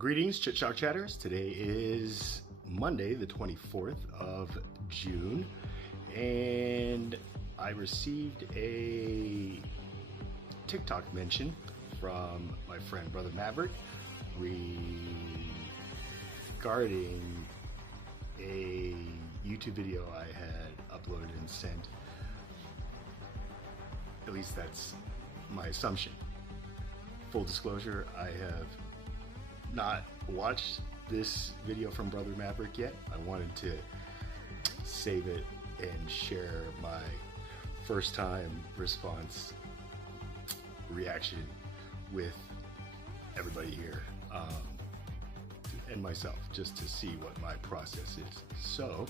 Greetings, Chit Chat Chatters. Today is Monday, the 24th of June, and I received a TikTok mention from my friend Brother Maverick regarding a YouTube video I had uploaded and sent. At least that's my assumption. Full disclosure, I have not watched this video from Brother Maverick yet. I wanted to save it and share my first time response reaction with everybody here and myself, just to see what my process is. So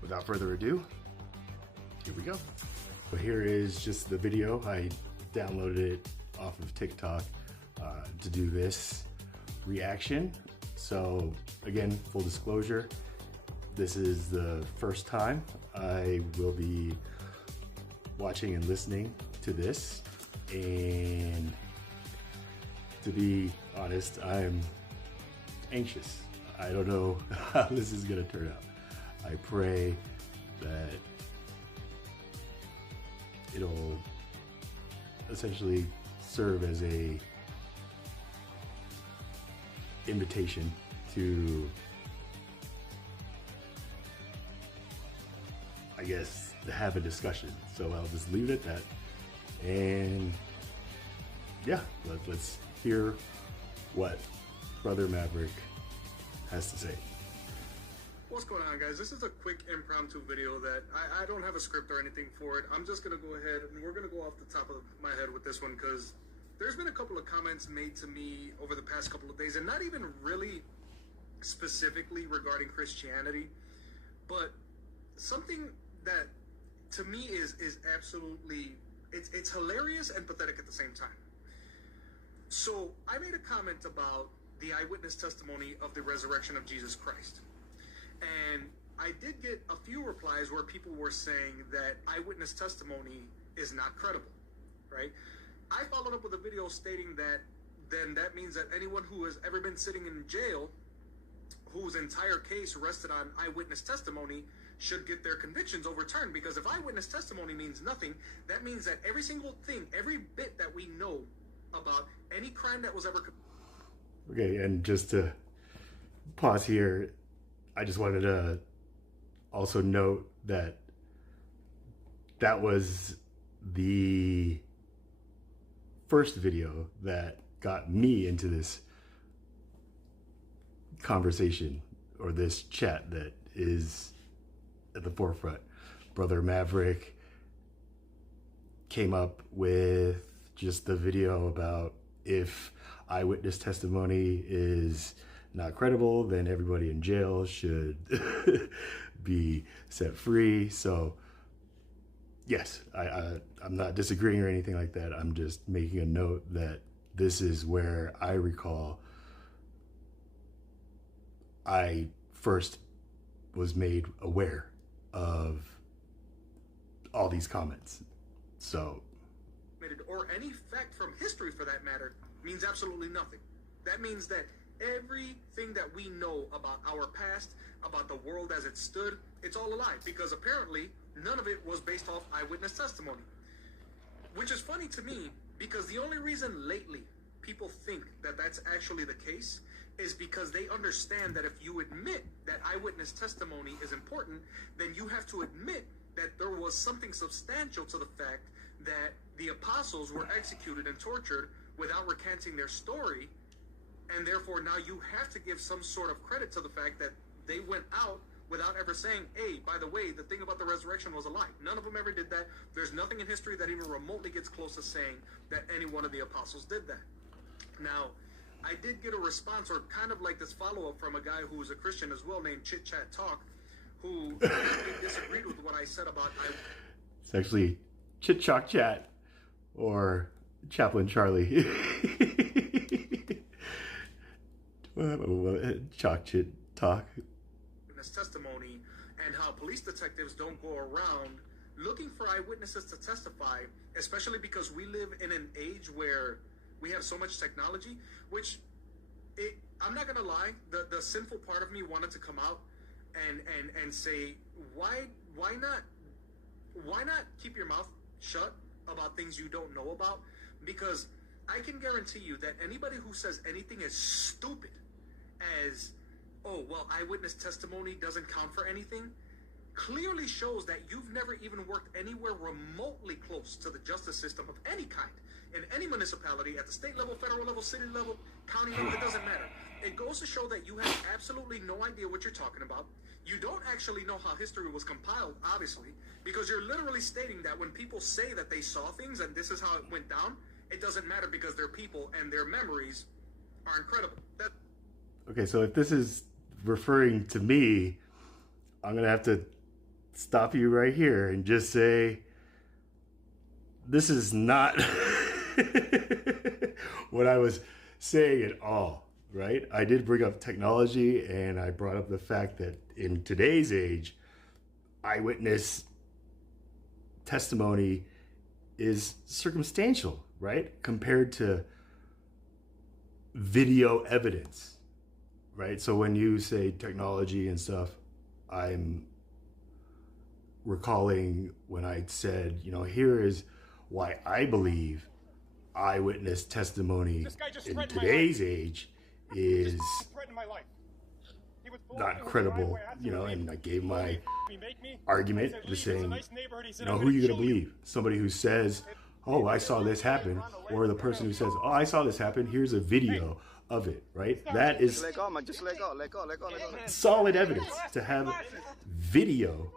without further ado, here we go. So here is just the video. I downloaded it off of TikTok to do this reaction. So again, full disclosure, this is the first time I will be watching and listening to this, and to be honest, I'm anxious. I don't know how this is gonna turn out. I pray that it'll essentially serve as a invitation to, I guess, have a discussion. So I'll just leave it at that. And yeah, let's hear what Brother Maverick has to say. What's going on, guys? This is a quick impromptu video that I don't have a script or anything for it. I'm just going to go ahead and we're going to go off the top of my head with this one, because there's been a couple of comments made to me over the past couple of days, and not even really specifically regarding Christianity, but something that to me is absolutely, it's hilarious and pathetic at the same time. So I made a comment about the eyewitness testimony of the resurrection of Jesus Christ. And I did get a few replies where people were saying that eyewitness testimony is not credible, right? I followed up with a video stating that then that means that anyone who has ever been sitting in jail, whose entire case rested on eyewitness testimony, should get their convictions overturned. Because if eyewitness testimony means nothing, that means that every single thing, every bit that we know about any crime that was ever committed. Okay, and just to pause here, I just wanted to also note that that was the first video that got me into this conversation, or this chat that is at the forefront. Brother Maverick came up with just the video about if eyewitness testimony is not credible, then everybody in jail should be set free. So yes, I'm not disagreeing or anything like that. I'm just making a note that this is where I recall I first was made aware of all these comments. So, or any fact from history for that matter, means absolutely nothing. That means that everything that we know about our past, about the world as it stood, it's all a lie, because apparently none of it was based off eyewitness testimony. Which is funny to me, because the only reason lately people think that that's actually the case is because they understand that if you admit that eyewitness testimony is important, then you have to admit that there was something substantial to the fact that the apostles were executed and tortured without recanting their story, and therefore now you have to give some sort of credit to the fact that they went out without ever saying, hey, by the way, the thing about the resurrection was a lie. None of them ever did that. There's nothing in history that even remotely gets close to saying that any one of the apostles did that. Now, I did get a response, or kind of like this follow-up, from a guy who was a Christian as well, named Chit Chat Talk, who disagreed with what I said about It's actually Chit Chat Chat, or Chaplain Charlie. Chalk Chit Talk. Testimony, and how police detectives don't go around looking for eyewitnesses to testify, especially because we live in an age where we have so much technology, which I'm not gonna lie. The sinful part of me wanted to come out and say, why not keep your mouth shut about things you don't know about? Because I can guarantee you that anybody who says anything as stupid as, oh, well, eyewitness testimony doesn't count for anything, clearly shows that you've never even worked anywhere remotely close to the justice system of any kind, in any municipality, at the state level, federal level, city level, county level, it doesn't matter. It goes to show that you have absolutely no idea what you're talking about. You don't actually know how history was compiled, obviously, because you're literally stating that when people say that they saw things and this is how it went down, it doesn't matter because they're people and their memories are incredible. Okay, so if this is referring to me, I'm going to have to stop you right here and just say, this is not what I was saying at all, right? I did bring up technology, and I brought up the fact that in today's age, eyewitness testimony is circumstantial, right? Compared to video evidence, right? So when you say technology and stuff, I'm recalling when I said, you know, here is why I believe eyewitness testimony in today's age is not credible, you know, and I gave my argument just saying, you know, who are you going to believe? Somebody who says, oh, I saw this happen, or the person who says, oh, I saw this happen, here's a video of it, right? That is solid evidence to have video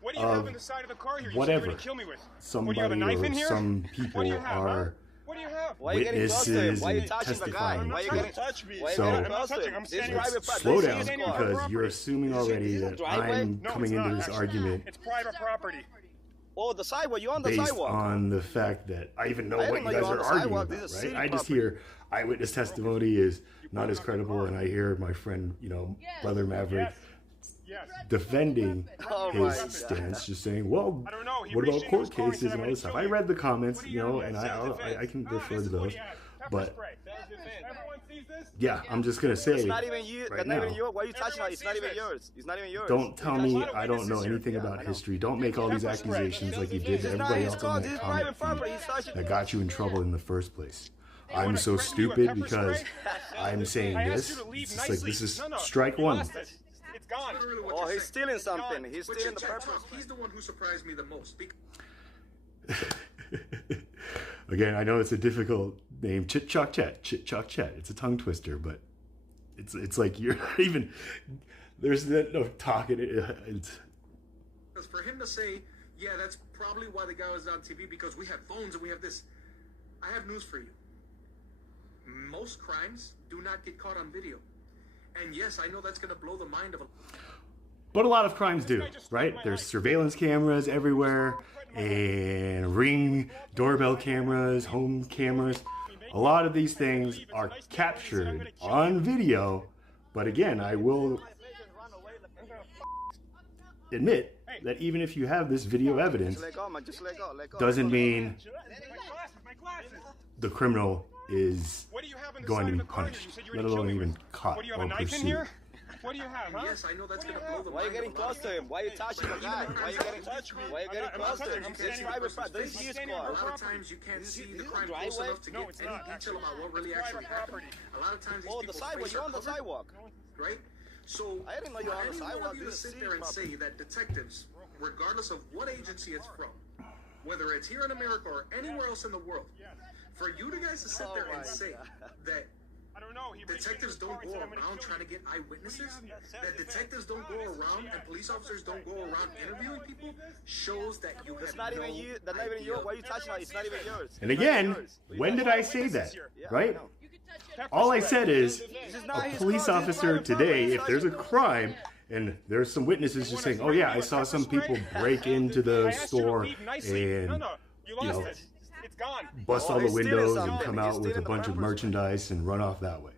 what do you have in the side of the car here? Whatever Kill me with? somebody what do you have, a knife in or here? some people are What do you have? witnesses and testifying Why are you to getting it. touched me? So I'm not touching. I'm standing private right. slow This down is because you're assuming already This is a that driveway? I'm No, coming it's into not, this actually. argument It's private property. Oh, the sidewalk. You're on the based sidewalk. on the fact that I even know I what didn't you know guys you were on are the arguing sidewalk. about, This is right? city I just property. hear eyewitness testimony is not as credible, and I hear my friend, you know, Brother Maverick Yes. defending Oh my his God. stance, just saying, well, I don't know. He what about reached in, he court was calling, cases said, and "I'm all this gonna stuff? kill I you." read the comments, What do you you know, have? and Self-defense. I can Ah, refer this to is what those. he had. Pepper But spray. Everyone sees this? yeah, I'm just gonna say, It's not even you. right That's not even now, yours. Why are you touching Everyone it? It's not sees even this. yours. It's not even yours. don't tell There's a me lot of I don't know witnesses here. anything Yeah, about I know. history. Don't make all these Pepper spray. accusations like you did This to is not everybody his else car. on This that is private comment property. feed He's touching that it. got you in trouble in the first place. I'm wanna so threaten you with stupid pepper because spray? I'm saying I asked this. you to leave It's just nicely. like, this is No, strike you one. lost it. It's gone. Literally what Oh, you're he's saying. stealing something. He's But stealing the Chet pepper. Talk, he's the one who surprised me the most. Again, I know it's a difficult name, Chit Chalk Chat. Chit Chalk Chat. It's a tongue twister, but it's like you're not even. There's no talking. It's Because for him to say, yeah, that's probably why the guy was on TV, because we have phones and we have this. I have news for you. Most crimes do not get caught on video. And yes, I know that's going to blow the mind of a... But a lot of crimes do, right? There's surveillance cameras everywhere, and Ring doorbell cameras, home cameras. A lot of these things are captured on video. But again, I will admit that even if you have this video evidence, Just let go, man. Just let go. Let go. doesn't mean My glasses. the criminal is What do you have in the going side to of be the car here? punished, You said you let were gonna alone kill me even with? caught What do you have, or a knife in pursued. here? What do you have, huh? Yes, I know that's going to blow the Why are you mind getting of a lot close of to him? Why are you touching the guy? Why are you getting touch me? Why are you getting I'm not close to touching. him? I'm This standing is on private person's property. This face. is his I'm standing on car. A lot of property. times you can't see the this crime is close driveway? enough to No, get it's any not, detail actually. about what really It's actually private happened. property. A lot of times these Oh, the people's sidewalk. faces You're are on the covered, sidewalk. right? So I didn't know you were on the for any sidewalk. one of you to This is sit city there and property. say that detectives, regardless of what agency it's from, whether it's here in America or anywhere else in the world, for you to guys to sit Oh there my and say God. that I don't know. He reached detectives into his don't car and go said, "I'm gonna around kill trying to you." get eyewitnesses, that detectives don't go around and police officers don't go around interviewing people, shows that you That's have not no even you. That's not even idea. yours. Why are you touching it? It's not even yours. And It's not again, yours. when did I say that, Yeah, right? I know. Pepper All I spray. said is This is a not his police car. This is officer private property. today, He's if there's a touching it. crime and there's some witnesses just saying, oh yeah, I saw some people break into I the asked you to store leave nicely. and No, you you lost know, it. It's gone. bust Oh, all the he's stealing windows and something. come He's out with a stealing the bunch of pepper spray. merchandise and run off that way,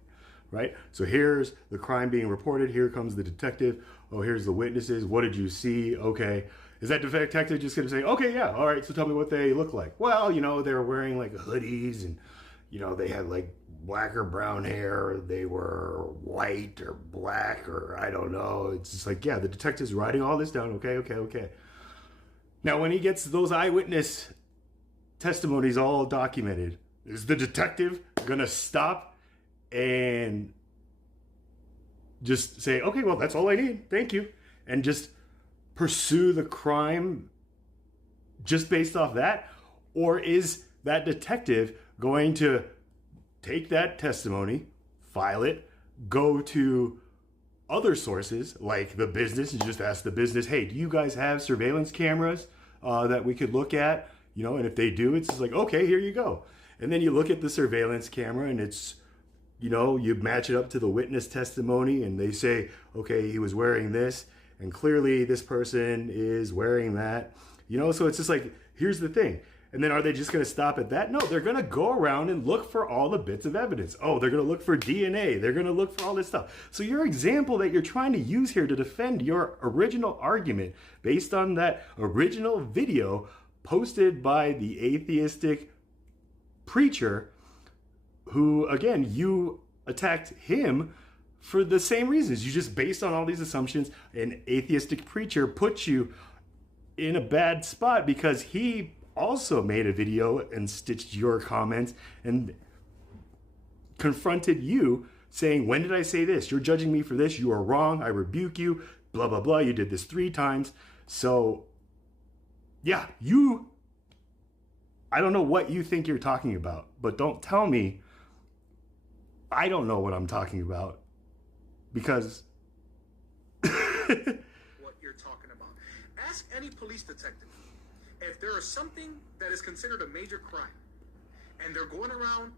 right? So here's the crime being reported. Here comes the detective. Oh, here's the witnesses. What did you see? Okay. Is that detective just going to say, okay, yeah, all right, so tell me what they look like? Well, you know, they were wearing like hoodies and, you know, they had like black or brown hair, they were white or black, or I don't know. It's just like, yeah, the detective's writing all this down. Okay. Now, when he gets those eyewitness testimonies all documented, is the detective gonna stop and just say, okay, well, that's all I need, thank you, and just pursue the crime just based off that? Or is that detective going to take that testimony, file it, go to other sources like the business and just ask the business, hey, do you guys have surveillance cameras that we could look at? You know, and if they do, it's just like, okay, here you go. And then you look at the surveillance camera and it's, you know, you match it up to the witness testimony and they say, okay, he was wearing this and clearly this person is wearing that, you know? So it's just like, here's the thing. And then are they just going to stop at that? No, they're going to go around and look for all the bits of evidence. Oh, they're going to look for DNA. They're going to look for all this stuff. So your example that you're trying to use here to defend your original argument based on that original video posted by the atheistic preacher who, again, you attacked him for the same reasons. You just, based on all these assumptions, an atheistic preacher put you in a bad spot because he also made a video and stitched your comments and confronted you saying, when did I say this? You're judging me for this. You are wrong. I rebuke you. Blah, blah, blah. You did this 3 times. So, yeah, I don't know what you think you're talking about, but don't tell me I don't know what I'm talking about because what you're talking about. Ask any police detective if there is something that is considered a major crime and they're going around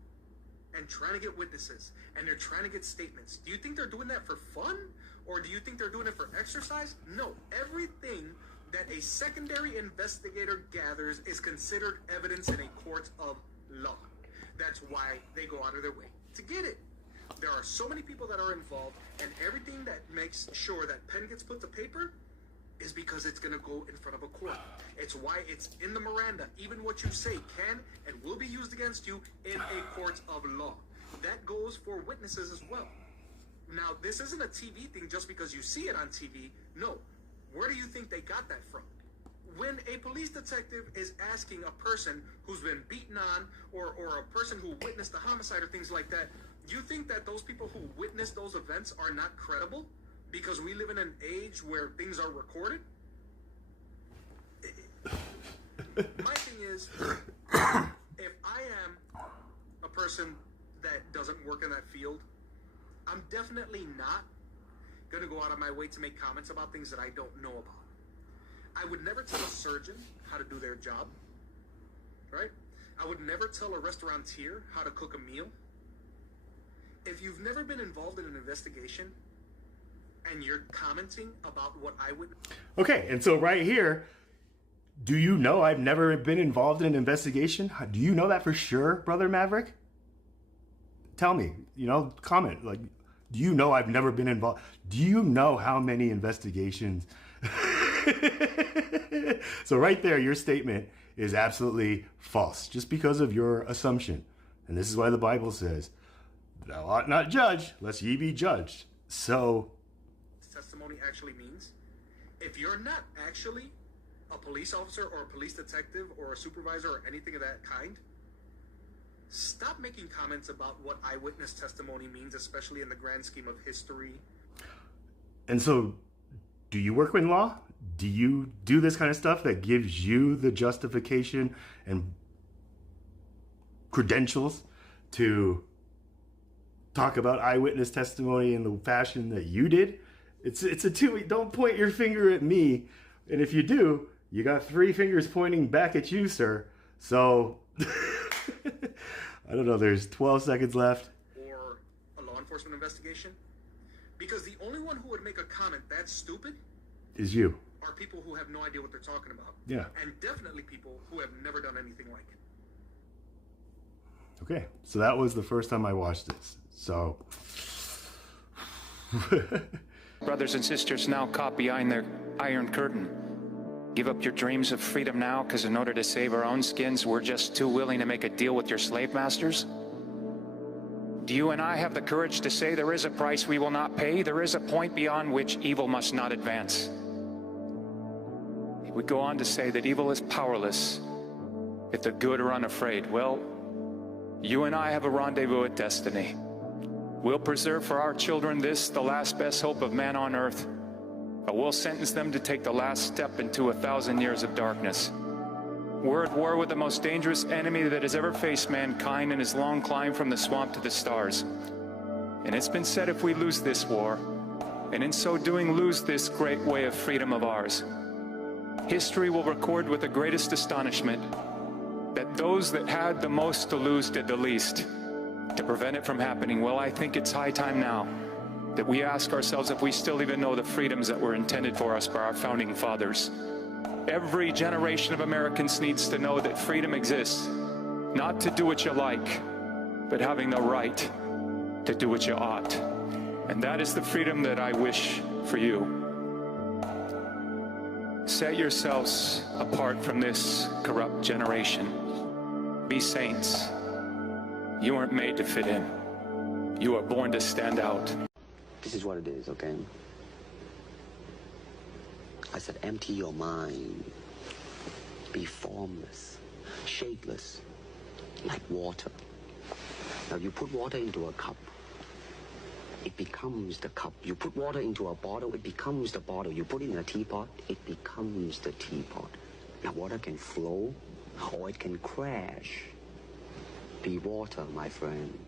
and trying to get witnesses and they're trying to get statements. Do you think they're doing that for fun or do you think they're doing it for exercise? No, everything that a secondary investigator gathers is considered evidence in a court of law. That's why they go out of their way to get it. There are so many people that are involved, and everything that makes sure that pen gets put to paper is because it's going to go in front of a court. It's why it's in the Miranda. Even what you say can and will be used against you in a court of law. That goes for witnesses as well. Now, this isn't a TV thing just because you see it on TV. No. Where do you think they got that from? When a police detective is asking a person who's been beaten on or a person who witnessed a homicide or things like that, you think that those people who witnessed those events are not credible because we live in an age where things are recorded? My thing is, if I am a person that doesn't work in that field, I'm definitely not going to go out of my way to make comments about things that I don't know about. I would never tell a surgeon how to do their job, right? I would never tell a restaurateur how to cook a meal. If you've never been involved in an investigation and you're commenting about what I would... Okay, and so right here, do you know I've never been involved in an investigation? Do you know that for sure, Brother Maverick? Tell me, comment. Like, do you know I've never been involved? Do you know how many investigations? So right there, your statement is absolutely false just because of your assumption. And this is why the Bible says, thou art not judge, lest ye be judged. So testimony actually means, if you're not actually a police officer or a police detective or a supervisor or anything of that kind, stop making comments about what eyewitness testimony means, especially in the grand scheme of history. And so, do you work in law? Do you do this kind of stuff that gives you the justification and credentials to talk about eyewitness testimony in the fashion that you did? It's a two. Don't point your finger at me. And if you do, you got 3 fingers pointing back at you, sir. So, I don't know, there's 12 seconds left. Or a law enforcement investigation. Because the only one who would make a comment that stupid is you. Are people who have no idea what they're talking about. Yeah. And definitely people who have never done anything like it. Okay, so that was the first time I watched this. So... Brothers and sisters now caught behind their iron curtain. Give up your dreams of freedom now, because in order to save our own skins, we're just too willing to make a deal with your slave masters? Do you and I have the courage to say there is a price we will not pay? There is a point beyond which evil must not advance. He would go on to say that evil is powerless if the good are unafraid. Well, you and I have a rendezvous at destiny. We'll preserve for our children this, the last best hope of man on earth, or we'll sentence them to take the last step into 1,000 years of darkness. We're at war with the most dangerous enemy that has ever faced mankind in his long climb from the swamp to the stars. And it's been said if we lose this war, and in so doing lose this great way of freedom of ours, history will record with the greatest astonishment that those that had the most to lose did the least to prevent it from happening. Well, I think it's high time now that we ask ourselves if we still even know the freedoms that were intended for us by our founding fathers. Every generation of Americans needs to know that freedom exists, not to do what you like, but having the right to do what you ought. And that is the freedom that I wish for you. Set yourselves apart from this corrupt generation. Be saints. You weren't made to fit in. You are born to stand out. This is what it is, okay? I said, empty your mind. Be formless, shapeless, like water. Now, you put water into a cup, it becomes the cup. You put water into a bottle, it becomes the bottle. You put it in a teapot, it becomes the teapot. Now, water can flow, or it can crash. Be water, my friend.